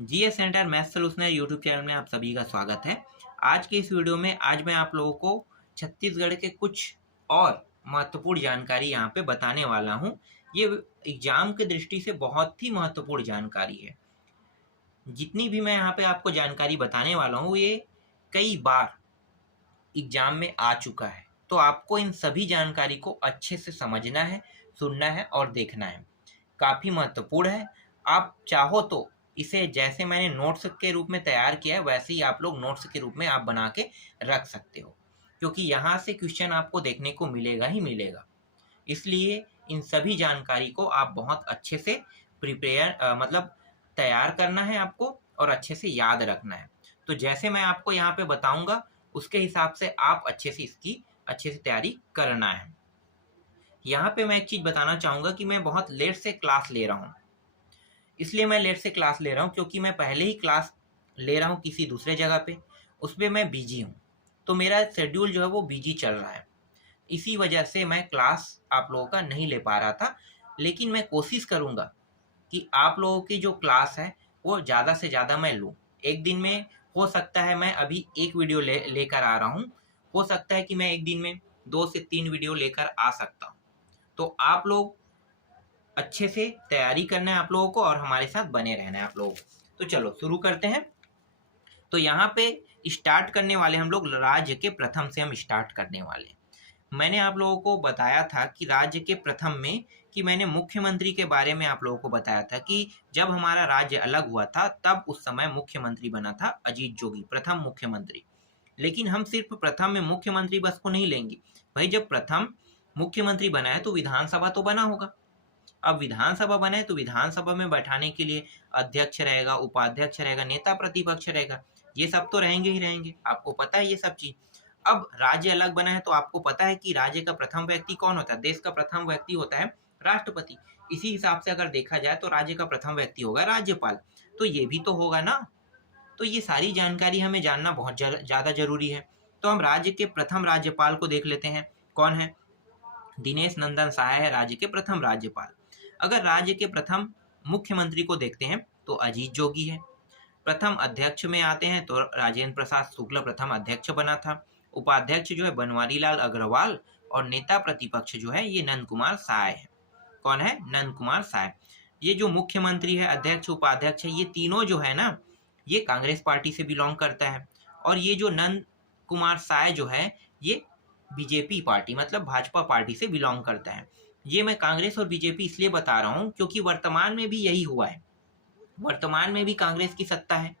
GS centre math solution YouTube channel में आप सभी का स्वागत है। आज के इस वीडियो में आज मैं आप लोगों को छत्तीसगढ़ के कुछ और महत्वपूर्ण जानकारी यहाँ पे बताने वाला हूँ। ये एग्जाम की दृष्टि से बहुत ही महत्वपूर्ण जानकारी है। जितनी भी मैं यहाँ पे आपको जानकारी बताने वाला हूँ ये कई बार एग्जाम में आ चुका है, तो आपको इन सभी जानकारी को अच्छे से समझना है, सुनना है और देखना है। काफ़ी महत्वपूर्ण है। आप चाहो तो इसे जैसे मैंने नोट्स के रूप में तैयार किया है वैसे ही आप लोग नोट्स के रूप में आप बना के रख सकते हो, क्योंकि यहाँ से क्वेश्चन आपको देखने को मिलेगा ही मिलेगा। इसलिए इन सभी जानकारी को आप बहुत अच्छे से मतलब तैयार करना है आपको और अच्छे से याद रखना है। तो जैसे मैं आपको यहाँ पे बताऊंगा उसके हिसाब से आप इसकी अच्छे से तैयारी करना है। यहाँ पे मैं एक चीज़ बताना चाहूँगा कि मैं बहुत लेट से क्लास ले रहा हूँ। इसलिए मैं लेट से क्लास ले रहा हूँ क्योंकि मैं पहले ही क्लास ले रहा हूँ किसी दूसरे जगह पे, उसमें मैं बिजी हूँ, तो मेरा शेड्यूल जो है वो बिजी चल रहा है। इसी वजह से मैं क्लास आप लोगों का नहीं ले पा रहा था, लेकिन मैं कोशिश करूँगा कि आप लोगों की जो क्लास है वो ज़्यादा से ज़्यादा मैं लूँ। एक दिन में हो सकता है मैं अभी एक वीडियो लेकर आ रहा हूँ, हो सकता है कि मैं एक दिन में 2 से 3 वीडियो लेकर आ सकता हूँ। तो आप लोग अच्छे से तैयारी करना है आप लोगों को और हमारे साथ बने रहना है आप लोगों को। तो चलो शुरू करते हैं। तो यहाँ पे स्टार्ट करने वाले हम लोग राज्य के प्रथम से हम स्टार्ट करने वाले हैं। मैंने आप लोगों को बताया था कि राज्य के प्रथम में कि मैंने मुख्यमंत्री के बारे में आप लोगों को बताया था कि जब हमारा राज्य अलग हुआ था तब उस समय मुख्यमंत्री बना था अजीत जोगी, प्रथम मुख्यमंत्री। लेकिन हम सिर्फ प्रथम में मुख्यमंत्री बस को नहीं लेंगे भाई, जब प्रथम मुख्यमंत्री बना है तो विधानसभा तो बना होगा। अब विधानसभा बने तो विधानसभा में बैठाने के लिए अध्यक्ष रहेगा, उपाध्यक्ष रहेगा, नेता प्रतिपक्ष रहेगा, ये सब तो रहेंगे ही रहेंगे, आपको पता है ये सब चीज। अब राज्य अलग बना है तो आपको पता है कि राज्य का प्रथम व्यक्ति कौन होता है, देश का प्रथम व्यक्ति होता है राष्ट्रपति। इसी हिसाब से अगर देखा जाए तो राज्य का प्रथम व्यक्ति होगा राज्यपाल, तो ये भी तो होगा ना। तो ये सारी जानकारी हमें जानना बहुत ज्यादा जरूरी है। तो हम राज्य के प्रथम राज्यपाल को देख लेते हैं, कौन है? दिनेश नंदन सहाय है राज्य के प्रथम राज्यपाल। अगर राज्य के प्रथम मुख्यमंत्री को देखते हैं तो अजीत जोगी है। प्रथम अध्यक्ष में आते हैं तो राजेंद्र प्रसाद शुक्ल प्रथम अध्यक्ष बना था। उपाध्यक्ष जो है बनवारी लाल अग्रवाल और नेता प्रतिपक्ष जो है ये नंद कुमार साय है। कौन है? नंद कुमार साय। ये जो मुख्यमंत्री है, अध्यक्ष, उपाध्यक्ष है, ये तीनों जो है ना ये कांग्रेस पार्टी से बिलोंग करता है। और ये जो नंद कुमार साय जो है ये बीजेपी पार्टी मतलब भाजपा पार्टी से बिलोंग करता है। ये मैं कांग्रेस और बीजेपी इसलिए बता रहा हूँ क्योंकि वर्तमान में भी यही हुआ है, वर्तमान में भी कांग्रेस की सत्ता है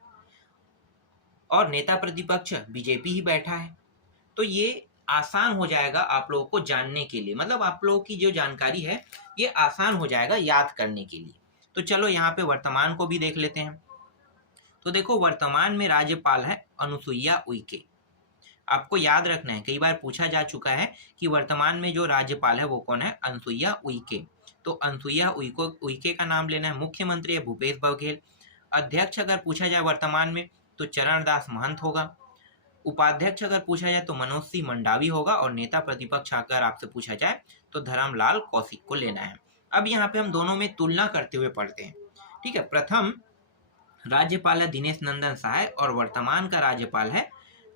और नेता प्रतिपक्ष बीजेपी ही बैठा है। तो ये आसान हो जाएगा आप लोगों को जानने के लिए, मतलब आप लोगों की जो जानकारी है ये आसान हो जाएगा याद करने के लिए। तो चलो यहाँ पे वर्तमान को भी देख लेते हैं। तो देखो वर्तमान में राज्यपाल है अनुसुईया उइके। आपको याद रखना है, कई बार पूछा जा चुका है कि वर्तमान में जो राज्यपाल है वो कौन है? अनुसुईया उइके। तो अनुसुईया उइके का नाम लेना है। मुख्यमंत्री है भूपेश बघेल। अध्यक्ष अगर पूछा जाए वर्तमान में तो चरणदास महंत होगा। उपाध्यक्ष अगर पूछा जाए तो मनोज सिंह मंडावी होगा और नेता प्रतिपक्ष अगर आपसे पूछा जाए तो धर्मलाल कौशिक को लेना है। अब यहाँ पे हम दोनों में तुलना करते हुए पढ़ते हैं, ठीक है। प्रथम राज्यपाल है दिनेश नंदन सहाय और वर्तमान का राज्यपाल है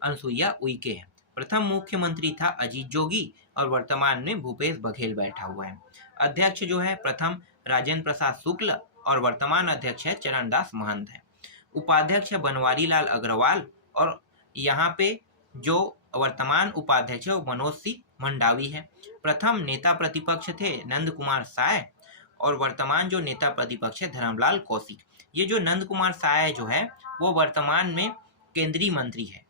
अनुसुईया उइके है। प्रथम मुख्यमंत्री था अजीत जोगी और वर्तमान में भूपेश बघेल बैठा हुआ है। अध्यक्ष जो है प्रथम राजेंद्र प्रसाद शुक्ल और वर्तमान अध्यक्ष है चरणदास महंत है। उपाध्यक्ष है बनवारी लाल अग्रवाल और यहाँ पे जो वर्तमान उपाध्यक्ष है वो मनोज सिंह मंडावी है। प्रथम नेता प्रतिपक्ष थे नंद कुमार साय और वर्तमान जो नेता प्रतिपक्ष है धर्मलाल कौशिक। ये जो नंद कुमार साय जो है वो वर्तमान में केंद्रीय मंत्री है,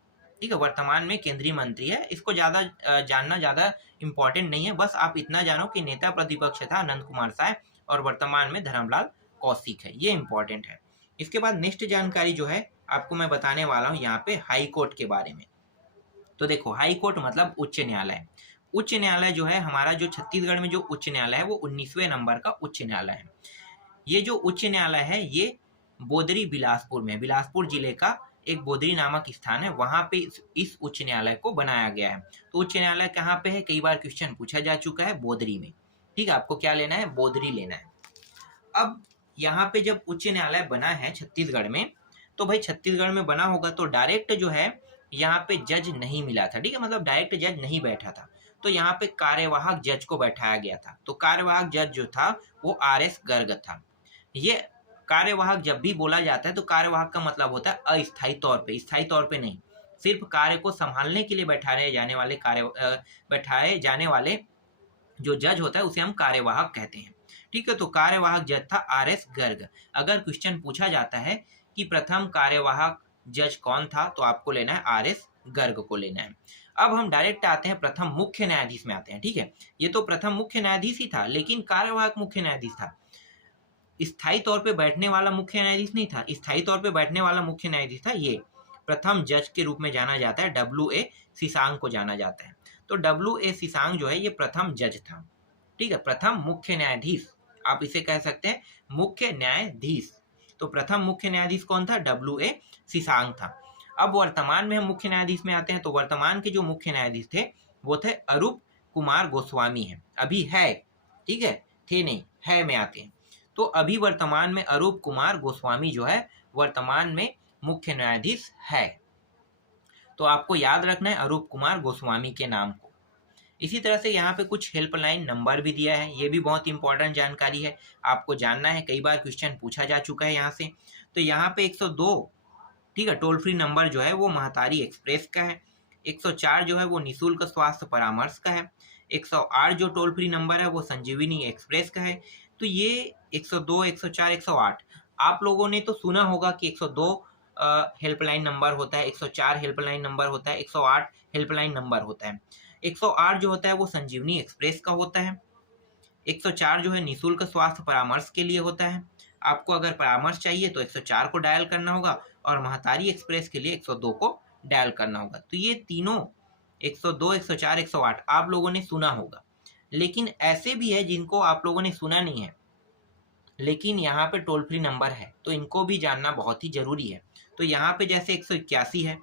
ठीक है, वर्तमान में केंद्रीय मंत्री है। इसको ज़्यादा जानना ज़्यादा इम्पोर्टेंट नहीं है, बस आप इतना जानो कि नेता प्रतिपक्ष था नंद कुमार साय और वर्तमान में धर्मलाल कौशिक है, ये इम्पोर्टेंट है। इसके बाद नेक्स्ट जानकारी जो है आपको मैं बताने वाला हूँ यहाँ पे हाई कोर्ट के बारे में। तो देखो हाई कोर्ट मतलब उच्च न्यायालय। उच्च न्यायालय जो है हमारा जो छत्तीसगढ़ में जो उच्च न्यायालय है वो 19वें नंबर का उच्च न्यायालय है। ये जो उच्च न्यायालय है ये बोदरी बिलासपुर में, बिलासपुर जिले का एक बोदरी नामक स्थान है, वहां पे इस उच्च न्यायालय को बनाया गया है। तो उच्च न्यायालय कहाँ पे है? कई बार क्वेश्चन पूछा जा चुका है, बोदरी में, ठीक है। आपको क्या लेना है? बोदरी लेना है। अब यहाँ पे जब उच्च न्यायालय बना है छत्तीसगढ़ में तो भाई छत्तीसगढ़ में बना होगा तो डायरेक्ट जो है यहाँ पे जज नहीं मिला था, ठीक है, मतलब डायरेक्ट जज नहीं बैठा था, तो यहाँ पे कार्यवाहक जज को बैठाया गया था। तो कार्यवाहक जज जो था वो RS गर्ग था। ये कार्यवाहक जब भी बोला जाता है तो कार्यवाहक का मतलब होता है अस्थायी तौर पे, स्थायी तौर पे नहीं, सिर्फ कार्य को संभालने के लिए बैठाए जाने वाले जो जज होता है उसे हम कार्यवाहक कहते हैं। ठीक है, तो कार्यवाहक जज था RS गर्ग। अगर क्वेश्चन पूछा जाता है कि प्रथम कार्यवाहक जज कौन था, तो आपको लेना है RS गर्ग को लेना है। अब हम डायरेक्ट आते हैं प्रथम मुख्य न्यायाधीश में आते हैं। ठीक है, ये तो प्रथम मुख्य न्यायाधीश ही था, लेकिन कार्यवाहक मुख्य न्यायाधीश था। स्थायी तौर पे बैठने वाला मुख्य न्यायाधीश नहीं था, स्थायी तौर पे बैठने वाला मुख्य न्यायाधीश था ये। प्रथम जज के रूप में जाना जाता है, WA सीसांग को जाना जाता है। तो WA सीसांग जो है ये प्रथम जज था। ठीक है, प्रथम मुख्य न्यायाधीश, आप इसे कह सकते हैं मुख्य न्यायाधीश। तो प्रथम मुख्य न्यायाधीश कौन था? WA सीसांग था। अब वर्तमान में हम मुख्य न्यायाधीश में आते हैं। तो वर्तमान के जो मुख्य न्यायाधीश थे वो थे अरूप कुमार गोस्वामी है। अभी है, ठीक है, थे नहीं, है में आते हैं। तो अभी वर्तमान में अरूप कुमार गोस्वामी जो है वर्तमान में मुख्य न्यायाधीश है। तो आपको याद रखना है अरूप कुमार गोस्वामी के नाम को। इसी तरह से यहाँ पे कुछ हेल्पलाइन नंबर भी दिया है, ये भी बहुत इंपॉर्टेंट जानकारी है, आपको जानना है, कई बार क्वेश्चन पूछा जा चुका है यहाँ से। तो यहाँ पे 102, ठीक है, टोल फ्री नंबर जो है वो महतारी एक्सप्रेस का है। 104 जो है वो निःशुल्क स्वास्थ्य परामर्श का है। 108 जो टोल फ्री नंबर है वो संजीवनी एक्सप्रेस का है। तो ये 102, 104, 108 आप लोगों ने तो सुना होगा कि 102 हेल्पलाइन नंबर होता है, 104 हेल्पलाइन नंबर होता है, 108 हेल्पलाइन नंबर होता है। 108 जो होता है वो संजीवनी एक्सप्रेस का होता है। 104 जो है निःशुल्क स्वास्थ्य परामर्श के लिए होता है। आपको अगर परामर्श चाहिए तो 104 को डायल करना होगा, और महतारी एक्सप्रेस के लिए 102 को डायल करना होगा। तो ये तीनों 102, 104, 108 आप लोगों ने सुना होगा। लेकिन ऐसे भी है जिनको आप लोगों ने सुना नहीं है, लेकिन यहाँ पे टोल फ्री नंबर है, तो इनको भी जानना बहुत ही जरूरी है। तो यहाँ पे जैसे 181 है,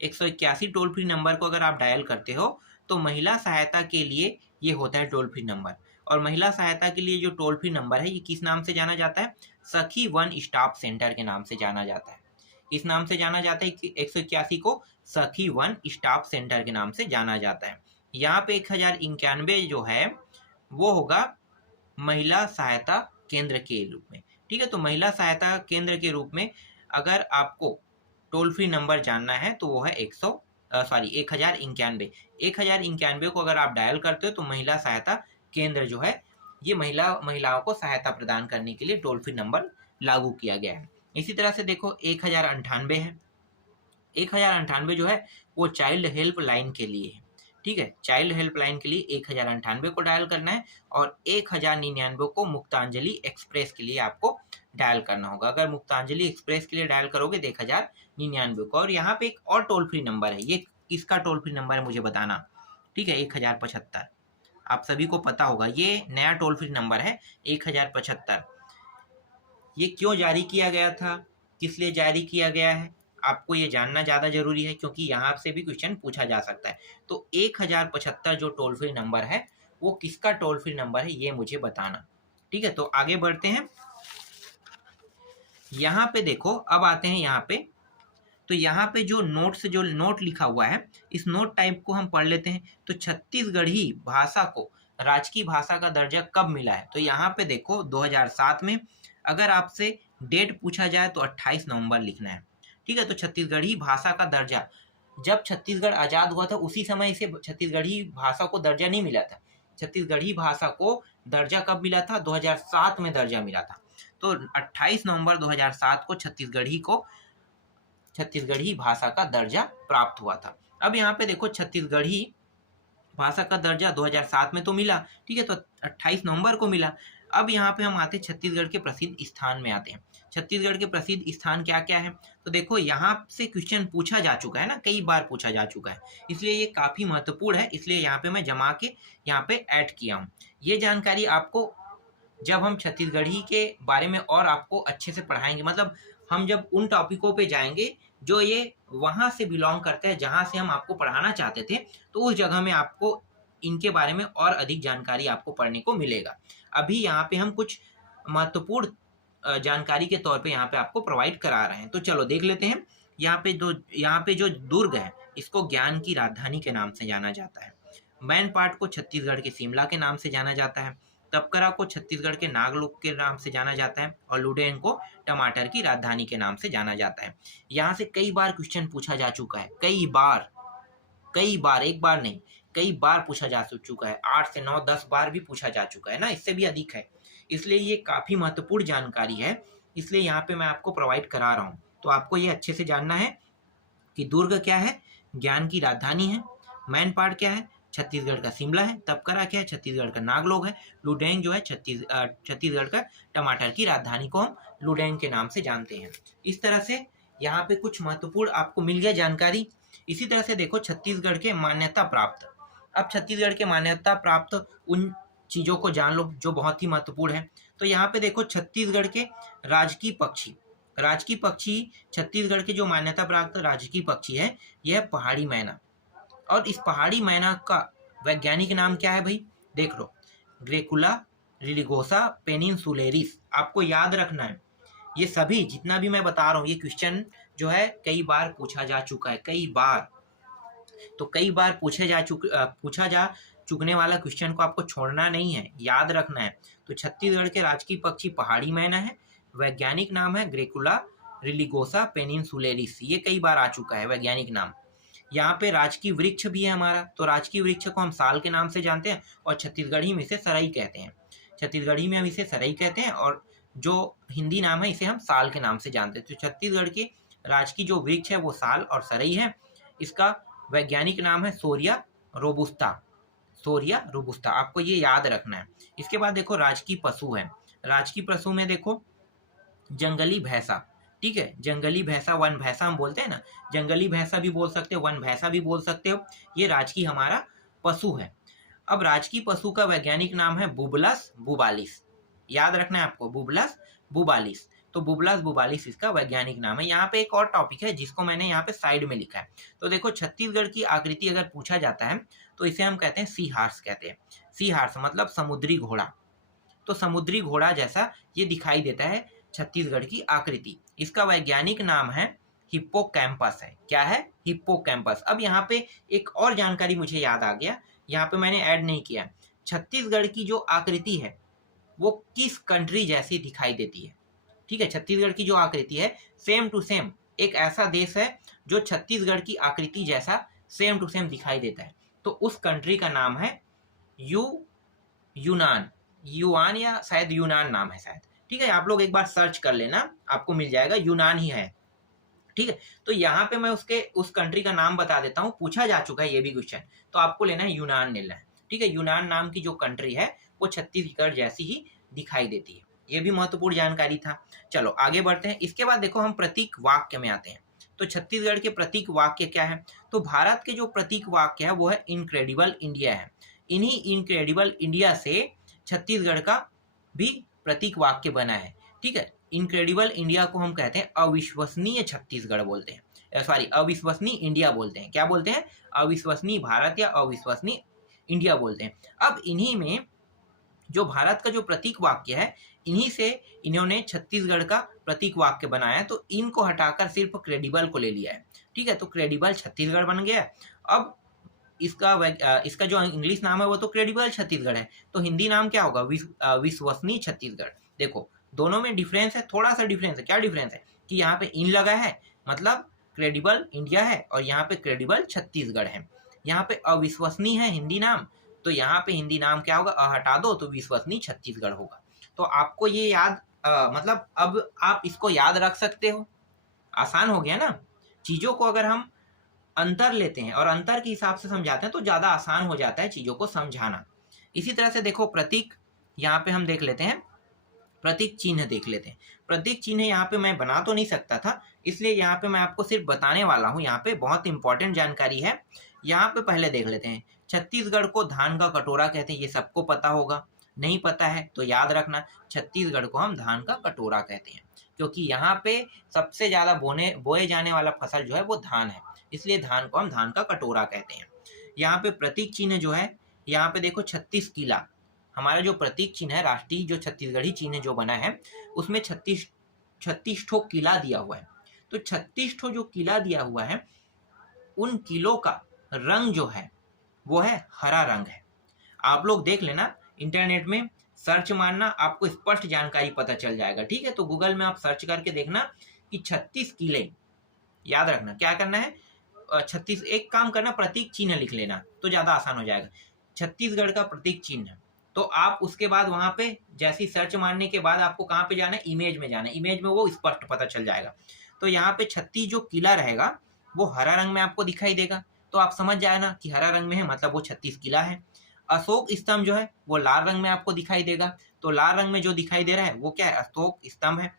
181 टोल फ्री नंबर को अगर आप डायल करते हो तो महिला सहायता के लिए ये होता है टोल फ्री नंबर। और महिला सहायता के लिए जो टोल फ्री नंबर है ये किस नाम से जाना जाता है? सखी वन स्टॉप सेंटर के नाम से जाना जाता है। इस नाम से जाना जाता है कि 181 को सखी वन स्टॉप सेंटर के नाम से जाना जाता है। यहाँ पे 1091 जो है वो होगा महिला सहायता केंद्र के रूप में। ठीक है, तो महिला सहायता केंद्र के रूप में अगर आपको टोल फ्री नंबर जानना है तो वो है 1091। 1091 को अगर आप डायल करते हो तो महिला सहायता केंद्र जो है ये महिलाओं को सहायता प्रदान करने के लिए टोल फ्री नंबर लागू किया गया है। इसी तरह से देखो 1098 है। 1098 जो है वो चाइल्ड हेल्प लाइन के लिए है। ठीक है, चाइल्ड हेल्पलाइन के लिए 1098 को डायल करना है, और 1099 को मुक्तांजलि एक्सप्रेस के लिए आपको डायल करना होगा। अगर मुक्तांजलि एक्सप्रेस के लिए डायल करोगे तो 1099 को। और यहाँ पे एक और टोल फ्री नंबर है, ये किसका टोल फ्री नंबर है मुझे बताना। ठीक है, 1075 आप सभी को पता होगा, ये नया टोल फ्री नंबर है 1075। ये क्यों जारी किया गया था, किस लिए जारी किया गया है, आपको ये जानना ज़्यादा जरूरी है, क्योंकि यहाँ से भी क्वेश्चन पूछा जा सकता है। तो 1075 जो टोल फ्री नंबर है वो किसका टोल फ्री नंबर है ये मुझे बताना। ठीक है, तो आगे बढ़ते हैं। यहाँ पे देखो, अब आते हैं यहाँ पे। तो यहाँ पे जो नोट लिखा हुआ है, इस नोट टाइप को हम पढ़ लेते हैं। तो छत्तीसगढ़ी भाषा को राजकीय भाषा का दर्जा कब मिला है? तो यहाँ पे देखो 2007 में। अगर आपसे डेट पूछा जाए तो 28 नवंबर लिखना है। ठीक है, तो छत्तीसगढ़ी भाषा का दर्जा, जब छत्तीसगढ़ आजाद हुआ था उसी समय इसे छत्तीसगढ़ी भाषा को दर्जा नहीं मिला था। छत्तीसगढ़ी भाषा को दर्जा कब मिला था? 2007 में दर्जा मिला था। तो 28 नवंबर 2007 को छत्तीसगढ़ी भाषा का दर्जा प्राप्त हुआ था। अब यहाँ पे देखो छत्तीसगढ़ी भाषा का दर्जा 2007 में तो मिला, ठीक है, तो 28 नवंबर को मिला। अब यहाँ पे हम आते हैं छत्तीसगढ़ के प्रसिद्ध स्थान में आते हैं। छत्तीसगढ़ के प्रसिद्ध स्थान क्या क्या है? तो देखो यहाँ से क्वेश्चन पूछा जा चुका है ना, कई बार पूछा जा चुका है, इसलिए ये काफी महत्वपूर्ण है, इसलिए यहाँ पे मैं जमा के यहाँ पे ऐड किया हूँ। ये जानकारी आपको जब हम छत्तीसगढ़ी के बारे में और आपको अच्छे से पढ़ाएंगे, मतलब हम जब उन टॉपिकों पे जाएंगे जो ये वहाँ से बिलोंग करते हैं जहाँ से हम आपको पढ़ाना चाहते थे, तो उस जगह में आपको इनके बारे में और अधिक जानकारी आपको पढ़ने को मिलेगा। अभी यहाँ पे हम कुछ महत्वपूर्ण जानकारी के तौर पे यहाँ पे आपको प्रोवाइड करा रहे हैं। तो चलो देख लेते हैं। यहाँ पे जो दुर्ग है इसको ज्ञान की राजधानी के नाम से जाना जाता है। मैनपाट को छत्तीसगढ़ के शिमला के नाम से जाना जाता है। तपकरा को छत्तीसगढ़ के नागलोक के नाम से जाना जाता है और लुडेन को टमाटर की राजधानी के नाम से जाना जाता है। यहाँ से कई बार क्वेश्चन पूछा जा चुका है, कई बार, एक बार नहीं, कई बार पूछा जा चुका है। 8 से 9 10 बार भी पूछा जा चुका है ना, इससे भी अधिक है। इसलिए ये काफी महत्वपूर्ण जानकारी है, इसलिए यहाँ पे मैं आपको प्रोवाइड करा रहा हूँ। तो आपको ये अच्छे से जानना है कि दुर्ग क्या है, ज्ञान की राजधानी है। मैनपाट क्या है, छत्तीसगढ़ का शिमला है। तपकरा क्या है, छत्तीसगढ़ का नागलोक है। लुडेंग जो है छत्तीसगढ़ का टमाटर की राजधानी को हम लुडेंग के नाम से जानते हैं। इस तरह से यहाँ पे कुछ महत्वपूर्ण आपको मिल गया जानकारी। इसी तरह से देखो छत्तीसगढ़ के मान्यता प्राप्त, अब छत्तीसगढ़ के मान्यता प्राप्त उन चीजों को जान लो जो बहुत ही महत्वपूर्ण है। तो यहाँ पे देखो छत्तीसगढ़ के राजकीय पक्षी, छत्तीसगढ़ के जो मान्यता प्राप्त राजकीय पक्षी है यह पहाड़ी मैना। और इस पहाड़ी मैना का वैज्ञानिक नाम क्या है भाई, देख लो, ग्रेकुला रिलिगोसा पेनिनसुलेरिस। आपको याद रखना है, ये सभी जितना भी मैं बता रहा हूँ ये क्वेश्चन जो है कई बार पूछा जा चुका है, कई बार। तो कई बार पूछा जा चुकने वाला क्वेश्चन को आपको छोड़ना नहीं है, याद रखना है। तो छत्तीसगढ़ के राजकीय पक्षी पहाड़ी मैना है, वैज्ञानिक नाम है ग्रेकुला रिलिगोसा पेनिनसुलेरिस। ये कई बार आ चुका है वैज्ञानिक नाम। यहाँ पे राजकीय वृक्ष भी है हमारा, तो राजकीय वृक्ष को हम साल के नाम से जानते हैं और छत्तीसगढ़ी में इसे सरई कहते हैं। छत्तीसगढ़ी में हम इसे सरई कहते हैं और जो हिंदी नाम है इसे हम साल के नाम से जानते हैं। तो छत्तीसगढ़ के राजकीय जो वृक्ष है वो साल और सरई है। इसका वैज्ञानिक नाम है सोरिया रोबुस्ता, आपको ये याद रखना है। इसके बाद देखो राजकीय पशु है, राजकीय पशु में देखो जंगली भैंसा, ठीक है, जंगली भैंसा, वन भैंसा हम बोलते हैं ना, जंगली भैंसा भी बोल सकते हो, वन भैंसा भी बोल सकते हो। ये राजकीय हमारा पशु है। अब राजकीय पशु का वैज्ञानिक नाम है बुबलस बुबालिस, याद रखना है आपको, बुबलस बुबालिस। तो बुबलस बुबालिस इसका वैज्ञानिक नाम है। यहाँ पे एक और टॉपिक है जिसको मैंने यहाँ पे साइड में लिखा है। तो देखो छत्तीसगढ़ की आकृति अगर पूछा जाता है तो इसे हम कहते हैं सी हार्स कहते हैं। सी हार्स मतलब समुद्री घोड़ा। तो समुद्री घोड़ा जैसा ये दिखाई देता है छत्तीसगढ़ की आकृति। इसका वैज्ञानिक नाम है हिप्पोकैम्पस है। क्या है, हिप्पोकैम्पस। अब यहाँ पे एक और जानकारी मुझे याद आ गया, यहाँ पे मैंने ऐड नहीं किया। छत्तीसगढ़ की जो आकृति है वो किस कंट्री जैसी दिखाई देती है, ठीक है। छत्तीसगढ़ की जो आकृति है सेम टू सेम एक ऐसा देश है जो छत्तीसगढ़ की आकृति जैसा सेम टू सेम दिखाई देता है। तो उस कंट्री का नाम है यूनान, या शायद यूनान नाम है शायद, ठीक है। आप लोग एक बार सर्च कर लेना, आपको मिल जाएगा, यूनान ही है, ठीक है। तो यहाँ पे मैं उस कंट्री का नाम बता देता हूँ, पूछा जा चुका है ये भी क्वेश्चन, तो आपको लेना है यूनान लेना है, ठीक है। यूनान नाम की जो कंट्री है वो छत्तीसगढ़ जैसी ही दिखाई देती है। ये भी महत्वपूर्ण जानकारी था। चलो आगे बढ़ते हैं। इसके बाद देखो हम प्रतीक वाक्य में आते हैं। तो छत्तीसगढ़ के प्रतीक वाक्य क्या है, तो भारत के जो प्रतीक वाक्य है वो है इनक्रेडिबल इंडिया है। इन्हीं इनक्रेडिबल इंडिया से छत्तीसगढ़ का भी प्रतीक वाक्य बना है, ठीक है। इनक्रेडिबल इंडिया को हम कहते हैं अविश्वसनीय छत्तीसगढ़ बोलते हैं, सॉरी अविश्वसनीय इंडिया बोलते हैं। क्या बोलते हैं, अविश्वसनीय भारत या अविश्वसनीय इंडिया बोलते हैं। अब इन्हीं में जो भारत का जो प्रतीक वाक्य है इन्हीं से इन्होंने छत्तीसगढ़ का प्रतीक वाक्य बनाया है। तो इनको हटाकर सिर्फ क्रेडिबल को ले लिया है, ठीक है। तो क्रेडिबल छत्तीसगढ़ बन गया। अब इसका जो इंग्लिश नाम है वो तो क्रेडिबल छत्तीसगढ़ है, तो हिंदी नाम क्या होगा, विश्वसनीय छत्तीसगढ़। देखो दोनों में डिफरेंस है, थोड़ा सा डिफरेंस है। क्या डिफरेंस है कि यहाँ पे इन लगा है मतलब क्रेडिबल इंडिया है और यहाँ पे क्रेडिबल छत्तीसगढ़ है। यहाँ पे अविश्वसनीय है हिंदी नाम, तो यहाँ पे हिंदी नाम क्या होगा, हटा दो तो विश्वसनीय छत्तीसगढ़ होगा। तो आपको ये याद मतलब अब आप इसको याद रख सकते हो, आसान हो गया ना। चीजों को अगर हम अंतर लेते हैं और अंतर के हिसाब से समझाते हैं तो ज्यादा आसान हो जाता है चीजों को समझाना। इसी तरह से देखो प्रतीक, यहाँ पे हम देख लेते हैं, प्रतीक चिन्ह देख लेते हैं। प्रतीक चिन्ह यहाँ पे मैं बना तो नहीं सकता था, इसलिए यहाँ पे मैं आपको सिर्फ बताने वाला हूँ। यहाँ पे बहुत इंपॉर्टेंट जानकारी है। यहाँ पे पहले देख लेते हैं, छत्तीसगढ़ को धान का कटोरा कहते हैं, ये सबको पता होगा। नहीं पता है तो याद रखना, छत्तीसगढ़ को हम धान का कटोरा कहते हैं, क्योंकि यहाँ पे सबसे ज्यादा बोए जाने वाला फसल जो है वो धान है, इसलिए धान को हम धान का कटोरा कहते हैं। यहाँ पे प्रतीक चिन्ह जो है, यहाँ पे देखो 36 किला, हमारा जो प्रतीक चिन्ह है, राष्ट्रीय जो छत्तीसगढ़ी चिन्ह जो बना है, उसमें 36 ठो किला दिया हुआ है। तो 36 ठो जो किला दिया हुआ है, उन किलों का रंग जो है वो है हरा रंग है। आप लोग देख लेना, इंटरनेट में सर्च मारना, आपको स्पष्ट जानकारी पता चल जाएगा। ठीक है, तो गूगल में आप सर्च करके देखना कि 36 किले, याद रखना क्या करना है, 36, एक काम करना, प्रतीक चिन्ह लिख लेना तो ज़्यादा आसान हो जाएगा। छत्तीसगढ़ का प्रतीक चिन्ह, तो आप उसके बाद वहाँ पे जैसी सर्च मारने के बाद आपको कहाँ पे जाना है, इमेज में जाना है। इमेज में वो स्पष्ट पता चल जाएगा। तो यहाँ पे 36 जो किला रहेगा वो हरा रंग में आपको दिखाई देगा। तो आप समझ जाए ना कि हरा रंग में है, मतलब वो 36 किला है। अशोक स्तंभ जो है वो लाल रंग में आपको दिखाई देगा। तो लाल रंग में जो दिखाई दे रहा है वो क्या है, अशोक स्तंभ है।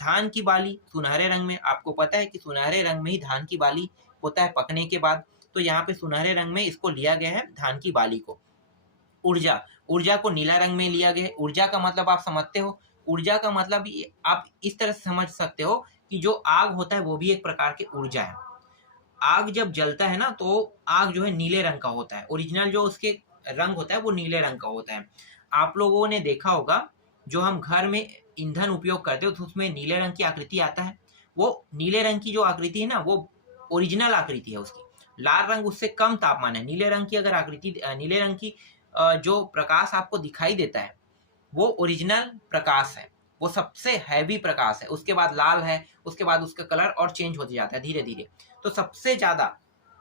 धान की बाली सुनहरे रंग में, आपको पता है कि सुनहरे रंग में ही धान की बाली होता है पकने के बाद। तो यहाँ पे सुनहरे रंग में इसको लिया गया है, धान की बाली को। ऊर्जा, ऊर्जा को नीला रंग में लिया गया है। ऊर्जा का मतलब आप समझते हो, ऊर्जा का मतलब आप इस तरह से समझ सकते हो कि जो आग होता है वो भी एक प्रकार की ऊर्जा है। आग जब जलता है ना तो आग जो है नीले रंग का होता है, ओरिजिनल जो उसके रंग होता है वो नीले रंग का होता है। आप लोगों ने देखा होगा जो हम घर में ईंधन उपयोग करते हो तो उसमें नीले रंग की आकृति आता है। वो नीले रंग की जो आकृति है ना वो ओरिजिनल आकृति है उसकी। लाल रंग उससे कम तापमान है। नीले रंग की अगर आकृति, नीले रंग की जो प्रकाश आपको दिखाई देता है वो ओरिजिनल प्रकाश है, वो सबसे हैवी प्रकाश है। उसके बाद लाल है, उसके बाद उसका कलर और चेंज होते जाता है धीरे धीरे। तो सबसे ज़्यादा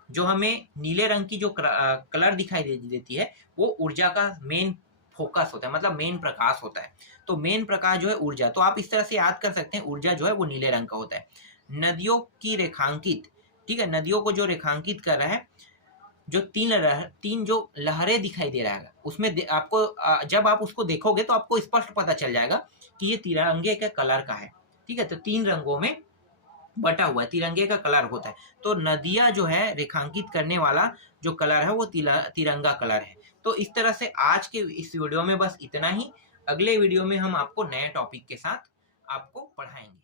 जो हमें नीले रंग की जो कलर दिखाई देती है वो ऊर्जा का मेन फोकस होता है, मतलब मेन प्रकाश होता है। तो मेन प्रकाश जो है ऊर्जा, तो आप इस तरह से याद कर सकते हैं, ऊर्जा जो है वो नीले रंग का होता है। नदियों की रेखांकित, ठीक है, नदियों को जो रेखांकित कर रहा है, जो तीन जो लहरें दिखाई दे रहा है उसमें आपको जब आप उसको देखोगे तो आपको स्पष्ट पता चल जाएगा कि ये तिरंगे के कलर का है। ठीक है, तो 3 रंगों में बटा हुआ है, तिरंगे का कलर होता है। तो नदियाँ जो है रेखांकित करने वाला जो कलर है वो तिरंगा कलर है। तो इस तरह से आज के इस वीडियो में बस इतना ही। अगले वीडियो में हम आपको नए टॉपिक के साथ आपको पढ़ाएंगे।